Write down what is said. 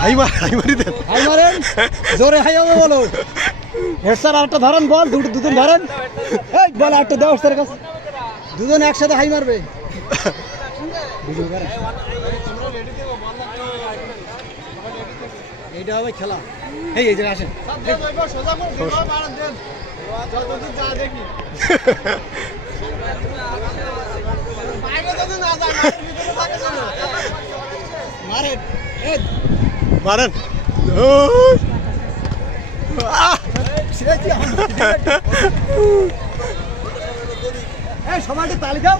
High মারি দেন, high মারেন, জোরে হাই হবে বলো। হেড স্যার আরেকটা ধরেন, বল দুজন ধরেন। এই বল আরেকটা দাও স্যারের কাছে, দুজন একসাথে হাই মারবে। এইটা হবে খেলা। এই এই জায়গায় আসেন, মারেন মারেন। সবাই তালি দাও।